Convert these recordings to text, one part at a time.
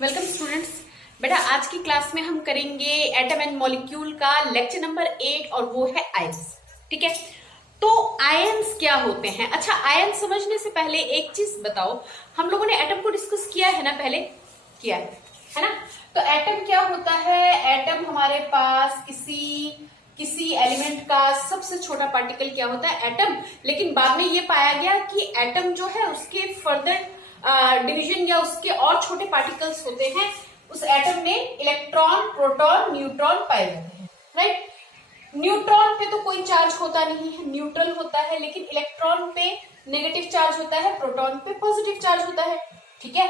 Welcome students. बेटा आज की क्लास में हम करेंगे एटम एंड मॉलिक्यूल का लेक्चर नंबर 8 और वो है आयंस। ठीक है, तो आयंस क्या होते हैं? अच्छा, आयंस समझने से पहले एक चीज बताओ, हम लोगों ने एटम को डिस्कस किया है ना, पहले किया है ना। तो एटम क्या होता है? एटम हमारे पास किसी एलिमेंट का सबसे छोटा पार्टिकल क्या होता है? एटम। लेकिन बाद में ये पाया गया कि एटम जो है उसके फर्दर डिवीजन या उसके और छोटे पार्टिकल्स होते हैं। उस एटम में इलेक्ट्रॉन, प्रोटॉन, न्यूट्रॉन पाए जाते हैं, राइट। न्यूट्रॉन पे तो कोई चार्ज होता नहीं है, न्यूट्रल होता है, लेकिन इलेक्ट्रॉन पे नेगेटिव चार्ज होता है, प्रोटॉन पे पॉजिटिव चार्ज होता है। ठीक है,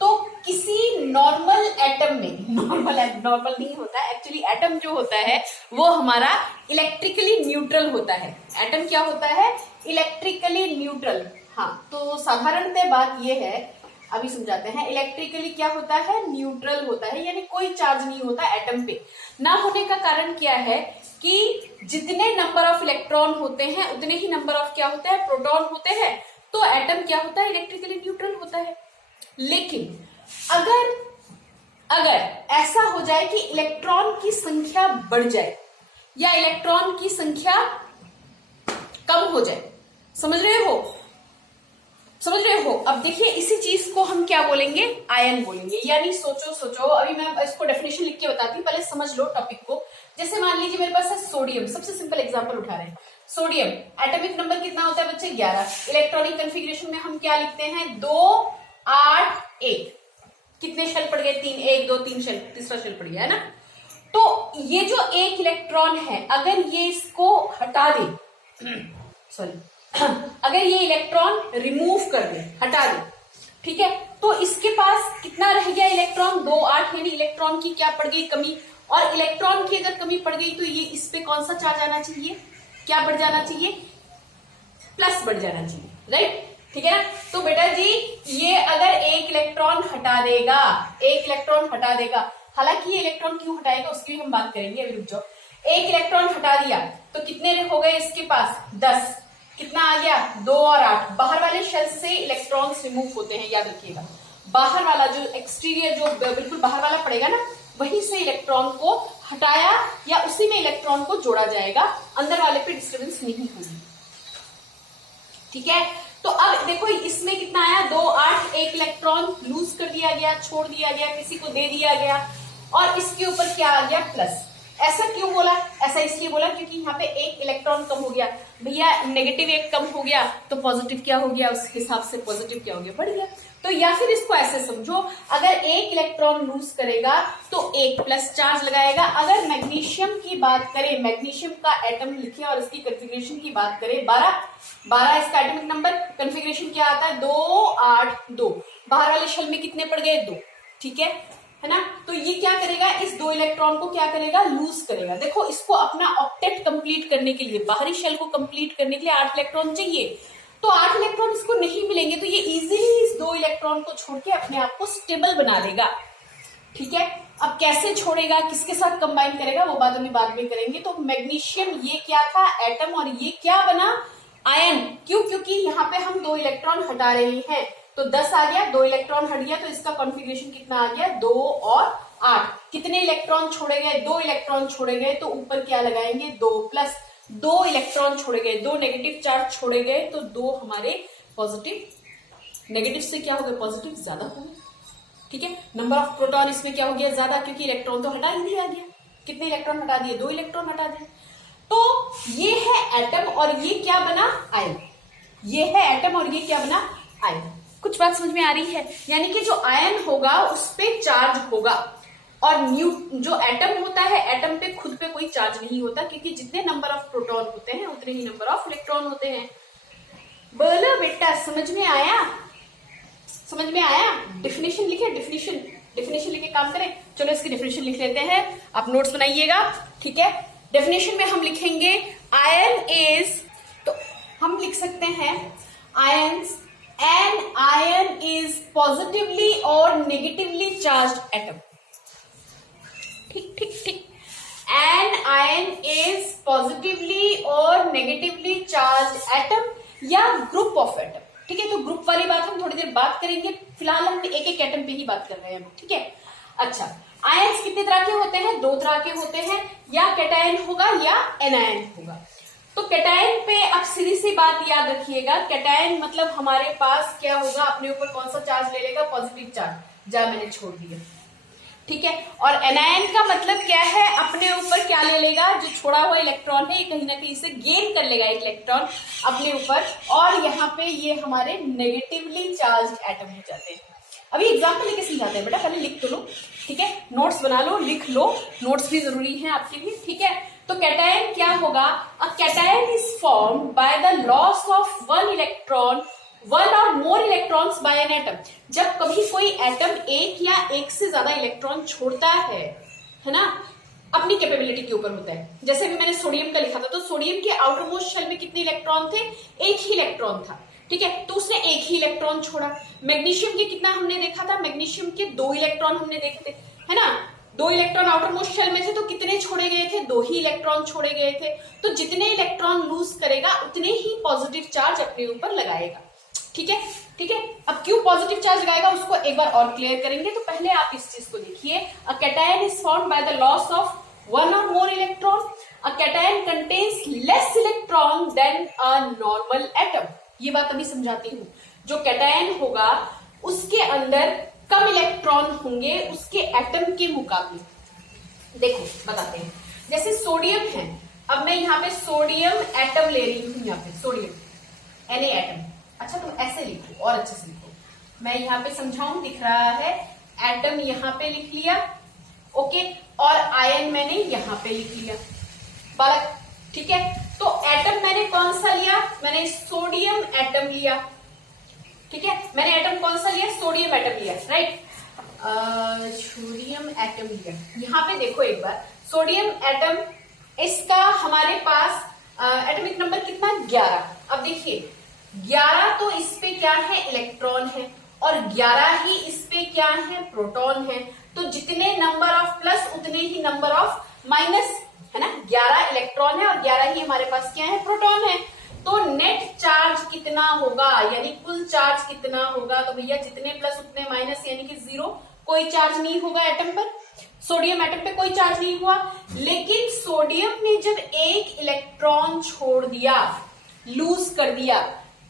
तो किसी नॉर्मल एटम में नॉर्मल नहीं होता एक्चुअली, एटम जो होता है वो हमारा इलेक्ट्रिकली न्यूट्रल होता है। एटम क्या होता है? Electrically neutral. हाँ, तो साधारणतः बात ये है, अभी समझाते हैं। इलेक्ट्रिकली क्या होता है? न्यूट्रल होता है, यानी कोई चार्ज नहीं होता एटम पे। ना होने का कारण क्या है कि जितने नंबर ऑफ इलेक्ट्रॉन होते हैं उतने ही नंबर ऑफ क्या होता है? प्रोटॉन होते हैं। तो एटम क्या होता है? इलेक्ट्रिकली न्यूट्रल होता है। लेकिन अगर ऐसा हो जाए कि इलेक्ट्रॉन की संख्या बढ़ जाए या इलेक्ट्रॉन की संख्या कम हो जाए, समझ रहे हो? अब देखिए, इसी चीज को हम क्या बोलेंगे? आयन बोलेंगे। यानी सोचो, अभी मैं इसको डेफिनेशन लिख के बताती हूँ, पहले समझ लो टॉपिक को। जैसे मान लीजिए मेरे पास है सोडियम, सबसे सिंपल एग्जांपल उठा रहे हैं। सोडियम एटॉमिक नंबर कितना होता है बच्चे? 11। इलेक्ट्रॉनिक कन्फिग्रेशन में हम क्या लिखते हैं? 2 8 1। कितने शेल पड़ गए? 3, 1 2 3 शेल, तीसरा शेल पड़ गया है ना। तो ये जो एक इलेक्ट्रॉन है, अगर ये इसको हटा दे सॉरी अगर ये इलेक्ट्रॉन रिमूव कर दे, हटा दे, ठीक है, तो इसके पास कितना रह गया इलेक्ट्रॉन? 2 8। यानी इलेक्ट्रॉन की क्या पड़ गई? कमी। और इलेक्ट्रॉन की अगर कमी पड़ गई तो ये इस पे कौन सा चार्ज आना चाहिए? क्या बढ़ जाना चाहिए? प्लस बढ़ जाना चाहिए, राइट। ठीक है ना। तो बेटा जी, ये अगर एक इलेक्ट्रॉन हटा देगा, हालांकि ये इलेक्ट्रॉन क्यों हटाएगा उसकी भी हम बात करेंगे, अभी रुक जाओ। एक इलेक्ट्रॉन हटा दिया तो कितने हो गए इसके पास? 10। कितना आ गया? 2 और 8। बाहर वाले शेल से इलेक्ट्रॉन्स रिमूव होते हैं, याद रखिएगा। बाहर वाला जो एक्सटीरियर, जो बिल्कुल बाहर वाला पड़ेगा ना, वहीं से इलेक्ट्रॉन को हटाया या उसी में इलेक्ट्रॉन को जोड़ा जाएगा, अंदर वाले पे डिस्टर्बेंस नहीं होगी। ठीक है, तो अब देखो इसमें कितना आया? 2 8। एक इलेक्ट्रॉन लूज कर दिया गया, छोड़ दिया गया, किसी को दे दिया गया, और इसके ऊपर क्या आ गया? प्लस। ऐसा क्यों बोला? ऐसा इसलिए बोला क्योंकि यहाँ पे एक इलेक्ट्रॉन कम हो गया। भैया नेगेटिव एक कम हो गया तो पॉजिटिव क्या हो गया? उस हिसाब से पॉजिटिव क्या हो गया? बढ़ गया। तो या फिर इसको ऐसे समझो, अगर एक इलेक्ट्रॉन लूज करेगा तो एक प्लस चार्ज लगाएगा। अगर मैग्नीशियम की बात करें, मैग्नीशियम का एटम लिखे और इसकी कन्फिग्रेशन की बात करें, 12 इसका एटॉमिक नंबर। कन्फिग्रेशन क्या आता है? 2 8 2। बाहर वाले शेल में कितने पड़ गए? 2। ठीक है ना। तो ये क्या करेगा? इस 2 इलेक्ट्रॉन को क्या करेगा? लूज करेगा। देखो, इसको अपना ऑक्टेट कंप्लीट करने के लिए, बाहरी शेल को कंप्लीट करने के लिए 8 इलेक्ट्रॉन चाहिए। तो 8 इलेक्ट्रॉन इसको नहीं मिलेंगे, तो ये इजीली इस 2 इलेक्ट्रॉन को छोड़ के अपने आप को स्टेबल बना लेगा। ठीक है, अब कैसे छोड़ेगा, किसके साथ कंबाइन करेगा, वो बात अभी बाद में करेंगे। तो मैग्नीशियम ये क्या था? एटम। और ये क्या बना? आयन। क्यों? क्योंकि यहाँ पे हम 2 इलेक्ट्रॉन हटा रहे हैं, तो 10 आ गया, 2 इलेक्ट्रॉन हट गया, तो इसका कॉन्फ़िगरेशन कितना आ गया? 2 और 8। कितने इलेक्ट्रॉन छोड़े गए? 2 इलेक्ट्रॉन छोड़े गए, तो ऊपर क्या लगाएंगे? 2 प्लस। 2 इलेक्ट्रॉन छोड़े गए, 2 नेगेटिव चार्ज छोड़े गए, तो 2 हमारे पॉजिटिव। नेगेटिव से क्या हो गया? पॉजिटिव ज्यादा हो गया। ठीक है, नंबर ऑफ प्रोटॉन इसमें क्या हो गया? ज्यादा, क्योंकि इलेक्ट्रॉन तो हटा ही दिया गया। कितने इलेक्ट्रॉन हटा दिए? 2 इलेक्ट्रॉन हटा दिए। तो ये है एटम, और ये क्या बना? आयन। ये है एटम और ये क्या बना? आयन। कुछ बात समझ में आ रही है? यानी कि जो आयन होगा उस पे चार्ज होगा, और जो एटम होता है, एटम पे खुद पे कोई चार्ज नहीं होता, क्योंकि जितने नंबर ऑफ प्रोटॉन होते हैं उतने ही नंबर ऑफ इलेक्ट्रॉन होते हैं। बोलो बेटा, समझ में आया? डेफिनेशन लिखे, डेफिनेशन लिखे काम करें। चलो इसकी डेफिनेशन लिख लेते हैं, आप नोट्स बनाइएगा। ठीक है, डेफिनेशन में हम लिखेंगे आयन इज, तो हम लिख सकते हैं ions, an ion is positively और नेगेटिवली चार्ज्ड एटम। ठीक। एन आयन इज पॉजिटिवली और नेगेटिवली चार्ज्ड एटम या ग्रुप ऑफ एटम। ठीक है, तो ग्रुप वाली बात हम थोड़ी देर बात करेंगे, फिलहाल हम एक एक एटम पे ही बात कर रहे हैं, ठीक है। अच्छा, आयंस कितने तरह के होते हैं? 2 तरह के होते हैं, या कैटायन होगा या एनायन होगा। तो कैटायन पे अब सीधी सी बात याद रखिएगा, कैटायन मतलब हमारे पास क्या होगा, अपने ऊपर कौन सा चार्ज ले लेगा? पॉजिटिव चार्ज, जहां मैंने छोड़ दिया, ठीक है। और एनायन का मतलब क्या है? अपने ऊपर क्या ले लेगा? जो छोड़ा हुआ इलेक्ट्रॉन है ये कहीं ना कहीं से गेन कर लेगा इलेक्ट्रॉन अपने ऊपर, और यहाँ पे ये हमारे नेगेटिवली चार्ज एटम हो जाते हैं। अभी एग्जाम्पल लेके समझाते हैं बेटा, पहले लिख तो लो, ठीक है, नोट्स बना लो, लिख लो, नोट्स भी जरूरी है आपके लिए, ठीक है। तो कैटायन क्या होगा? A cation is form by the loss of one electron, one or more electrons by an atom. जब कभी कोई एटम एक या एक से ज्यादा इलेक्ट्रॉन छोड़ता है ना, अपनी कैपेबिलिटी के ऊपर होता है। जैसे भी मैंने सोडियम का लिखा था, तो सोडियम के आउटर मोस्ट शेल में कितने इलेक्ट्रॉन थे? एक ही इलेक्ट्रॉन था, ठीक है, तो उसने एक ही इलेक्ट्रॉन छोड़ा। मैग्नीशियम के कितना हमने देखा था? मैग्नीशियम के 2 इलेक्ट्रॉन हमने देखे थे, है ना, 2 इलेक्ट्रॉन आउटर मोस्ट शेल में थे, तो कितने छोड़े गए थे? 2 ही इलेक्ट्रॉन छोड़े गए थे। तो जितने इलेक्ट्रॉन लूज करेगा उतने ही पॉजिटिव चार्ज अपने ऊपर लगाएगा, ठीक है, ठीक है। अब क्यों पॉजिटिव चार्ज लगाएगा उसको एक बार और क्लियर करेंगे, तो पहले आप इस चीज को देखिए। A cation is formed by the loss of one or more electron. A cation contains less electron than a normal atom. ये बात अभी समझाती हूँ। जो कैटायन होगा उसके अंदर कम इलेक्ट्रॉन होंगे उसके एटम के मुकाबले। देखो बताते हैं, जैसे सोडियम है, अब मैं यहाँ पे सोडियम एटम ले रही हूँ, यहाँ पे सोडियम Na एटम। अच्छा, तुम ऐसे लिखो और अच्छे से लिखो, मैं यहाँ पे समझाऊं, दिख रहा है, एटम यहाँ पे लिख लिया, ओके, और आयन मैंने यहाँ पे लिख लिया बालक, ठीक है। तो एटम मैंने कौन सा लिया? मैंने सोडियम एटम लिया, ठीक है, मैंने एटम कौन सा लिया? सोडियम एटम लिया, राइट, सोडियम एटम लिया। यहाँ पे देखो एक बार, सोडियम एटम, इसका हमारे पास एटॉमिक नंबर कितना? 11। अब देखिए 11 तो इस पे क्या है? इलेक्ट्रॉन है, और 11 ही इस पे क्या है? प्रोटॉन है। तो जितने नंबर ऑफ प्लस उतने ही नंबर ऑफ माइनस, है ना। 11 इलेक्ट्रॉन है और 11 ही हमारे पास क्या है? प्रोटॉन है। तो नेट चार्ज कितना होगा, यानी कुल चार्ज कितना होगा? तो भैया जितने प्लस उतने माइनस, यानी कि 0, कोई चार्ज नहीं होगा एटम पर। सोडियम एटम पे कोई चार्ज नहीं हुआ, लेकिन सोडियम ने जब एक इलेक्ट्रॉन छोड़ दिया, लूज कर दिया,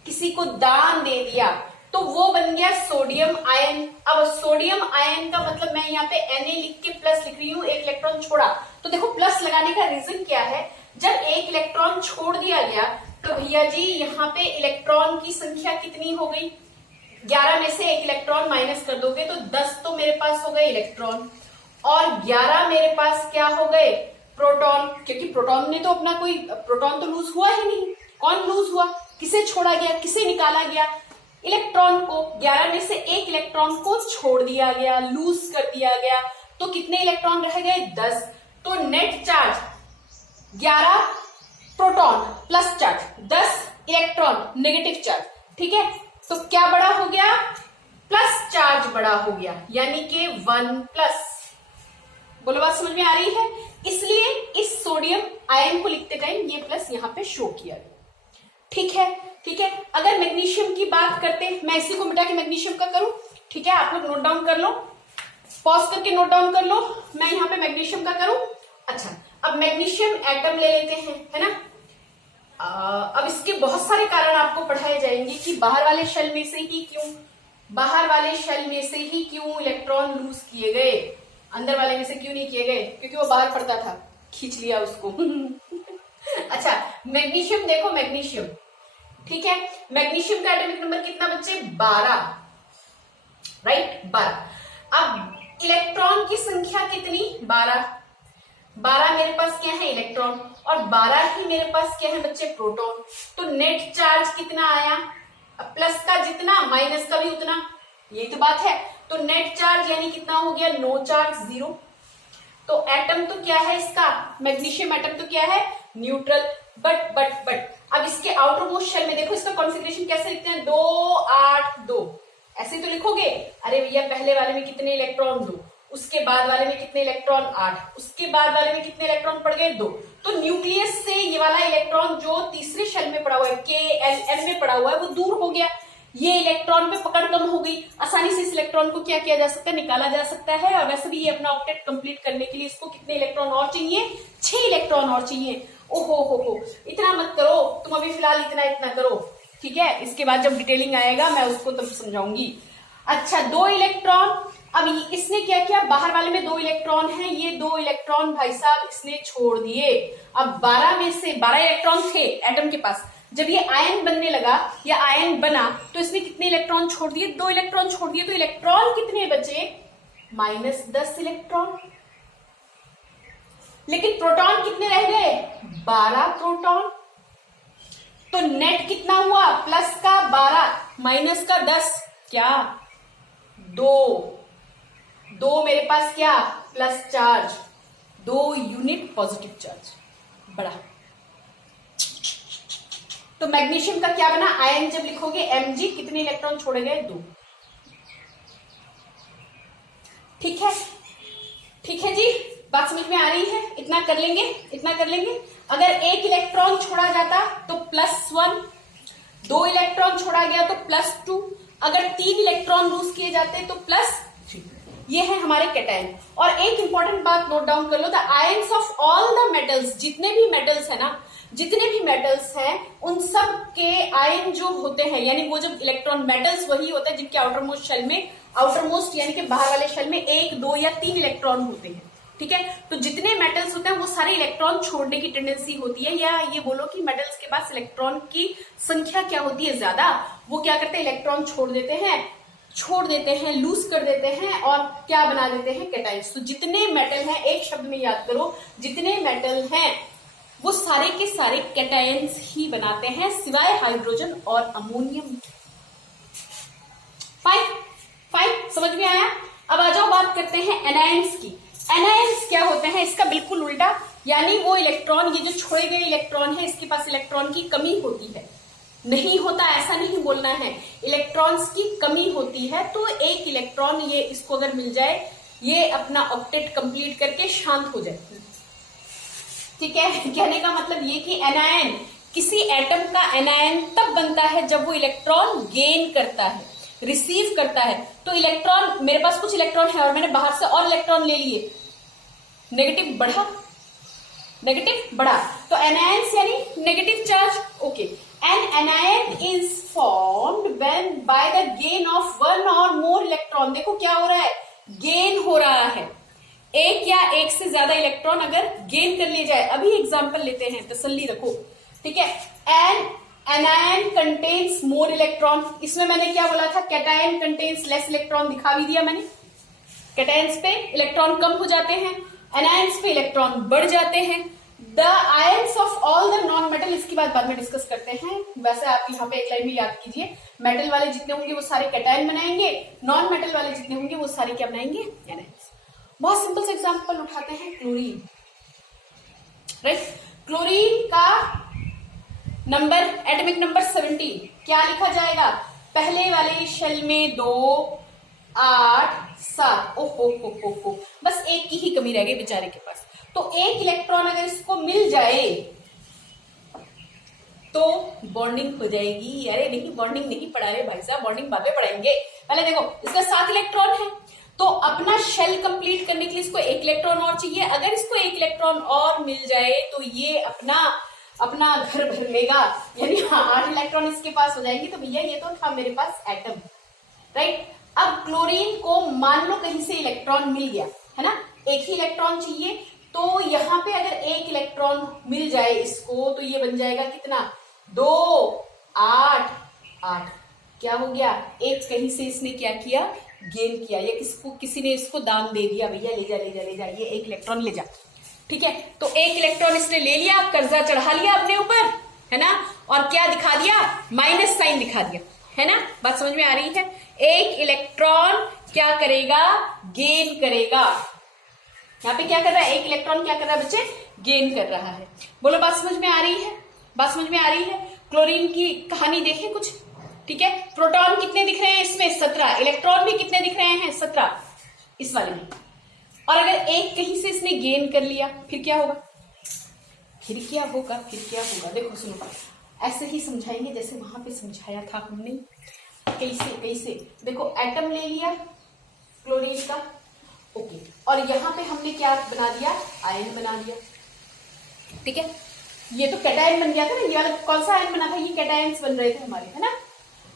किसी को दान दे दिया, तो वो बन गया सोडियम आयन। अब सोडियम आयन का मतलब मैं यहाँ पे Na लिख के प्लस लिख रही हूँ, एक इलेक्ट्रॉन छोड़ा। तो देखो प्लस लगाने का रीजन क्या है? जब एक इलेक्ट्रॉन छोड़ दिया गया तो भैया जी यहाँ पे इलेक्ट्रॉन की संख्या कितनी हो गई? 11 में से एक इलेक्ट्रॉन माइनस कर दोगे तो 10 तो मेरे पास हो गए इलेक्ट्रॉन, और 11 मेरे पास क्या हो गए? प्रोटॉन। क्योंकि प्रोटॉन ने तो अपना कोई, प्रोटॉन तो लूज हुआ ही नहीं। कौन लूज हुआ? किसे छोड़ा गया, किसे निकाला गया? इलेक्ट्रॉन को। 11 में से एक इलेक्ट्रॉन को छोड़ दिया गया, लूज कर दिया गया, तो कितने इलेक्ट्रॉन रह गए? 10। तो net charge 11 proton plus charge, 10 electron negative charge, ठीक है। तो क्या बड़ा हो गया? प्लस चार्ज बड़ा हो गया, यानी कि 1+। बोलो बात समझ में आ रही है? इसलिए इस सोडियम आयन को लिखते टाइम ये प्लस यहाँ पे शो किया गया, ठीक है, ठीक है। अगर मैग्नीशियम की बात करते हैं, मैं इसी को मिटा के मैग्नीशियम का करूं, ठीक है, आप लोग नोट डाउन कर लो, पॉज करके नोट डाउन कर लो, मैं यहाँ पे मैग्नीशियम का करूं। अच्छा, अब मैग्नीशियम एटम ले लेते हैं, है ना। अब इसके बहुत सारे कारण आपको पढ़ाए जाएंगे कि बाहर वाले शेल में से ही क्यों, बाहर वाले शेल में से ही क्यों इलेक्ट्रॉन लूज किए गए, अंदर वाले में से क्यों नहीं किए गए? क्योंकि वो बाहर पड़ता था, खींच लिया उसको। अच्छा, मैग्नीशियम देखो, मैग्नीशियम, ठीक है, मैग्नीशियम का एटॉमिक नंबर कितना बच्चे? 12, राइट, 12। अब इलेक्ट्रॉन की संख्या कितनी? 12। 12 मेरे पास क्या है? इलेक्ट्रॉन, और 12 ही मेरे पास क्या है बच्चे? प्रोटॉन। तो नेट चार्ज कितना आया? प्लस का जितना माइनस का भी उतना, यही तो बात है। तो नेट चार्ज यानी कितना हो गया? No charge, 0। तो एटम तो क्या है इसका? मैग्नीशियम एटम तो क्या है? न्यूट्रल। बट अब इसके आउटर मोस्ट शेल में देखो, इसका कॉन्फ़िगरेशन कैसे लिखते हैं? 2 8 2, ऐसे तो लिखोगे। अरे भैया पहले वाले में कितने इलेक्ट्रॉन? 2, उसके बाद वाले में कितने इलेक्ट्रॉन? 8, उसके बाद वाले में कितने इलेक्ट्रॉन पड़ गए? 2। तो न्यूक्लियस से ये वाला इलेक्ट्रॉन जो तीसरे शेल में पड़ा हुआ है, KLN में पड़ा हुआ है, वो दूर हो गया, ये इलेक्ट्रॉन पे पकड़ कम हो गई, आसानी से इस इलेक्ट्रॉन को क्या किया जा सकता है, निकाला जा सकता है। और वैसे भी ये अपना ऑक्टेट कंप्लीट करने के लिए इसको कितने इलेक्ट्रॉन और चाहिए, 6 इलेक्ट्रॉन और चाहिए। ओहो हो, इतना मत करो तुम, अभी फिलहाल इतना इतना करो, ठीक है। इसके बाद जब डिटेलिंग आएगा मैं उसको तब समझाऊंगी। अच्छा, 2 इलेक्ट्रॉन, अब इसने क्या किया, बाहर वाले में 2 इलेक्ट्रॉन है, ये 2 इलेक्ट्रॉन भाई साहब इसने छोड़ दिए। अब 12 में से 12 इलेक्ट्रॉन थे एटम के पास, जब ये आयन बनने लगा या आयन बना तो इसने कितने इलेक्ट्रॉन छोड़ दिए, 2 इलेक्ट्रॉन छोड़ दिए। तो इलेक्ट्रॉन कितने बचे, -10 इलेक्ट्रॉन। लेकिन प्रोटॉन कितने रह गए, 12 प्रोटॉन। तो नेट कितना हुआ, प्लस का 12 माइनस का 10, क्या 2 मेरे पास क्या, plus charge, 2 unit positive charge बड़ा। तो मैग्नीशियम का क्या बना, आयन जब लिखोगे Mg, कितने इलेक्ट्रॉन छोड़े गए, 2। ठीक है, ठीक है जी, बात समझ में आ रही है, इतना कर लेंगे, इतना कर लेंगे। अगर 1 इलेक्ट्रॉन छोड़ा जाता तो +1, 2 इलेक्ट्रॉन छोड़ा गया तो +2, अगर 3 इलेक्ट्रॉन लूज किए जाते तो +3। ये है हमारे कैटायन। और एक इंपॉर्टेंट बात नोट डाउन कर लो, the ions of all the metals, जितने भी मेटल्स है ना, जितने भी मेटल्स हैं उन सब के आयन जो होते हैं, यानी वो जब इलेक्ट्रॉन, मेटल्स वही होते हैं जिनके आउटर मोस्ट शेल में, आउटर मोस्ट यानी कि बाहर वाले शेल में 1, 2 या 3 इलेक्ट्रॉन होते हैं, ठीक है। तो जितने मेटल्स होते हैं वो सारे इलेक्ट्रॉन छोड़ने की टेंडेंसी होती है, या ये बोलो कि मेटल्स के पास इलेक्ट्रॉन की संख्या क्या होती है, ज्यादा। वो क्या करते हैं, इलेक्ट्रॉन छोड़ देते हैं, लूज कर देते हैं और क्या बना देते हैं, कैटायंस। तो जितने मेटल हैं, एक शब्द में याद करो, जितने मेटल हैं वो सारे के सारे कैटायंस ही बनाते हैं, सिवाय हाइड्रोजन और अमोनियम। फाइन, समझ में आया। अब आ जाओ बात करते हैं एनायंस की। एनायंस क्या होते हैं, इसका बिल्कुल उल्टा, यानी वो इलेक्ट्रॉन, ये जो छोड़े गए इलेक्ट्रॉन है, इसके पास इलेक्ट्रॉन की कमी होती है। नहीं होता ऐसा नहीं बोलना है, इलेक्ट्रॉन्स की कमी होती है। तो 1 इलेक्ट्रॉन ये इसको अगर मिल जाए, ये अपना ऑक्टेट कंप्लीट करके शांत हो जाए, ठीक है। कहने का मतलब ये कि एनायन, किसी एटम का एनायन तब बनता है जब वो इलेक्ट्रॉन गेन करता है, रिसीव करता है। तो इलेक्ट्रॉन, मेरे पास कुछ इलेक्ट्रॉन है और मैंने बाहर से और इलेक्ट्रॉन ले लिए, नेगेटिव बढ़ा, नेगेटिव बढ़ा, तो एनायंस यानी negative charge, okay. An anion is formed when by the gain of 1 और मोर इलेक्ट्रॉन। देखो क्या हो रहा है, गेन हो रहा है, 1 या 1 से ज्यादा इलेक्ट्रॉन अगर गेन कर लिए जाए। अभी एग्जांपल लेते हैं, तसल्ली रखो, ठीक है। An anion contains more electron, इसमें मैंने क्या बोला था, कैटायन कंटेन्स लेस इलेक्ट्रॉन, दिखा भी दिया मैंने। कैटायंस पे इलेक्ट्रॉन कम हो जाते हैं, एनायंस पे इलेक्ट्रॉन बढ़ जाते हैं। The ions of all the non metal, इसकी बात बाद में डिस्कस करते हैं। वैसे आप यहाँ पे एक लाइन में याद कीजिए, मेटल वाले जितने होंगे वो सारे कैटायन बनाएंगे, नॉन मेटल वाले जितने होंगे वो सारे क्या बनाएंगे, एनायंस। बहुत सिंपल से एग्जांपल उठाते हैं, क्लोरीन, राइट। क्लोरीन का नंबर, एटॉमिक नंबर 17, क्या लिखा जाएगा, पहले वाले शेल में 2, 8, 7, ओहो, बस 1 की ही कमी रह गई बेचारे के पास। तो 1 इलेक्ट्रॉन अगर इसको मिल जाए तो बॉन्डिंग हो जाएगी। अरे नहीं, बॉन्डिंग नहीं पढ़ा रहे भाई साहब, बॉन्डिंग बाद में पढ़ाएंगे। पहले देखो, इसका 7 इलेक्ट्रॉन है, तो अपना शेल कंप्लीट करने के लिए इसको 1 इलेक्ट्रॉन और चाहिए। अगर इसको 1 इलेक्ट्रॉन और मिल जाए तो ये अपना घर भर लेगा, यानी 8 इलेक्ट्रॉन इसके पास हो जाएंगे। तो भैया ये तो था मेरे पास एटम, राइट। अब क्लोरीन को मान लो कहीं से इलेक्ट्रॉन मिल गया, है ना, 1 ही इलेक्ट्रॉन चाहिए, तो यहाँ पे अगर 1 इलेक्ट्रॉन मिल जाए इसको, तो ये बन जाएगा कितना, 2, 8, 8, क्या हो गया, 1 कहीं से इसने क्या किया, गेन किया, या किसी ने इसको दान दे दिया, भैया ले जा, ये 1 इलेक्ट्रॉन ले जा, ठीक है। तो 1 इलेक्ट्रॉन इसने ले लिया, कर्जा चढ़ा लिया अपने ऊपर, है ना, और क्या दिखा दिया, माइनस साइन दिखा दिया, है ना। बात समझ में आ रही है। 1 इलेक्ट्रॉन क्या करेगा, गेन करेगा। यहाँ पे क्या कर रहा है, 1 इलेक्ट्रॉन क्या कर रहा है बच्चे, गेन कर रहा है। बोलो बात समझ में आ रही है, बात समझ में आ रही है। क्लोरीन की कहानी देखें कुछ, ठीक है। प्रोटॉन कितने दिख रहे हैं इसमें, 17, इलेक्ट्रॉन भी कितने दिख रहे हैं, 17 इस वाले में। और अगर 1 कहीं से इसने गेन कर लिया, फिर क्या होगा, फिर क्या होगा, देखो सुनो, ऐसे ही समझाएंगे जैसे वहां पे समझाया था हमने। कैसे कैसे, देखो एटम ले लिया क्लोरीन का, ओके, और यहां पे हमने क्या बना दिया, आयन बना दिया, ठीक है। ये तो कैटायन बन गया था ना, ये वाला कौन सा आयन बना था, ये कैटायंस बन रहे थे हमारे, है ना।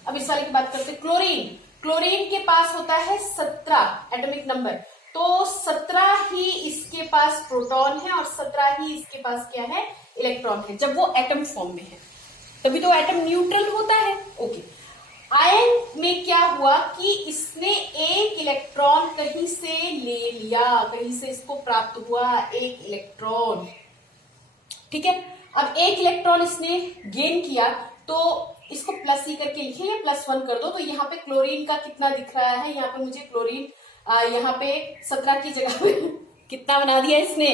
अब इस वाले की बात करते हैं, क्लोरीन। क्लोरीन के पास होता है 17 एटॉमिक नंबर, तो 17 ही इसके पास प्रोटॉन है और 17 ही इसके पास क्या है, इलेक्ट्रॉन है, जब वो एटम फॉर्म में है, तभी तो एटम न्यूट्रल होता है, ओके। आयन में क्या हुआ कि इसने एक इलेक्ट्रॉन कहीं से ले लिया, कहीं से इसको प्राप्त हुआ एक इलेक्ट्रॉन, ठीक है। अब एक इलेक्ट्रॉन इसने गेन किया, तो इसको प्लस ही करके लिखे या +1 कर दो, तो यहाँ पे क्लोरीन का कितना दिख रहा है, यहाँ पे मुझे क्लोरीन यहाँ पे 17 की जगह पे कितना बना दिया इसने,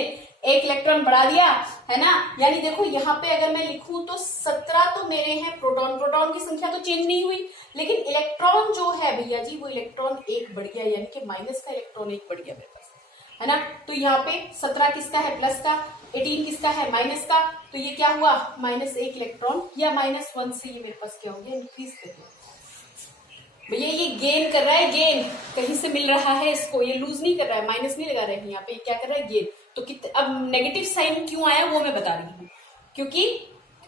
एक इलेक्ट्रॉन बढ़ा दिया, है ना। यानी देखो यहाँ पे अगर मैं लिखूं तो 17 तो मेरे हैं प्रोटॉन, प्रोटॉन की संख्या तो चेंज नहीं हुई, लेकिन इलेक्ट्रॉन जो है भैया जी, वो इलेक्ट्रॉन एक बढ़ गया, यानी कि माइनस का इलेक्ट्रॉन एक बढ़ गया मेरे पास, है ना। तो यहाँ पे 17 किसका है, प्लस का, 18 किसका है, माइनस का, तो ये क्या हुआ, -1 इलेक्ट्रॉन, या -1 से ये मेरे पास क्या हो गया, इंक्रीज कर गया भैया। ये गेन कर रहा है, गेन कहीं से मिल रहा है इसको, ये लूज नहीं कर रहा है, माइनस नहीं लगा रहा है यहाँ पे, क्या कर रहा है, गेन। तो अब नेगेटिव साइन क्यों आया वो मैं बता रही हूँ, क्योंकि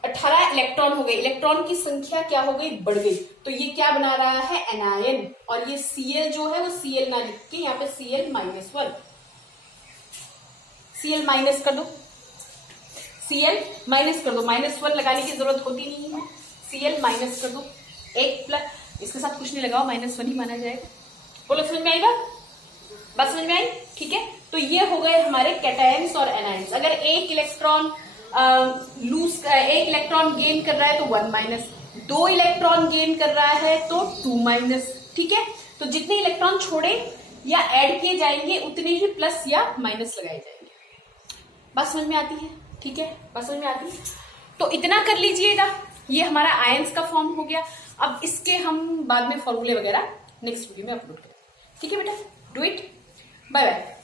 18 इलेक्ट्रॉन हो गए, इलेक्ट्रॉन की संख्या क्या हो गई, बढ़ गई, तो ये क्या बना रहा है, एनायन, और ये Cl जो है वो Cl ना लिख के यहाँ पे Cl-1, Cl माइनस कर दो, Cl माइनस कर दो, -1 लगाने की जरूरत होती नहीं है, Cl माइनस कर दो, एक प्लस, इसके साथ कुछ नहीं लगाओ, -1 ही माना जाएगा। बोलो समझ में आई बात समझ में आई, ठीक है। तो ये हो गए हमारे कैटायंस और एनायंस। अगर एक इलेक्ट्रॉन एक इलेक्ट्रॉन गेन कर रहा है तो 1-, 2 इलेक्ट्रॉन गेन कर रहा है तो 2-, ठीक है। तो जितने इलेक्ट्रॉन छोड़े या ऐड किए जाएंगे उतने ही प्लस या माइनस लगाए जाएंगे। बात समझ में आती है, ठीक है, बात समझ में आती है। तो इतना कर लीजिएगा, ये हमारा आयंस का फॉर्म हो गया। अब इसके हम बाद में फॉर्मूले वगैरह नेक्स्ट वीडियो में अपलोड करेंगे, ठीक है बेटा, डू इट, बाय बाय।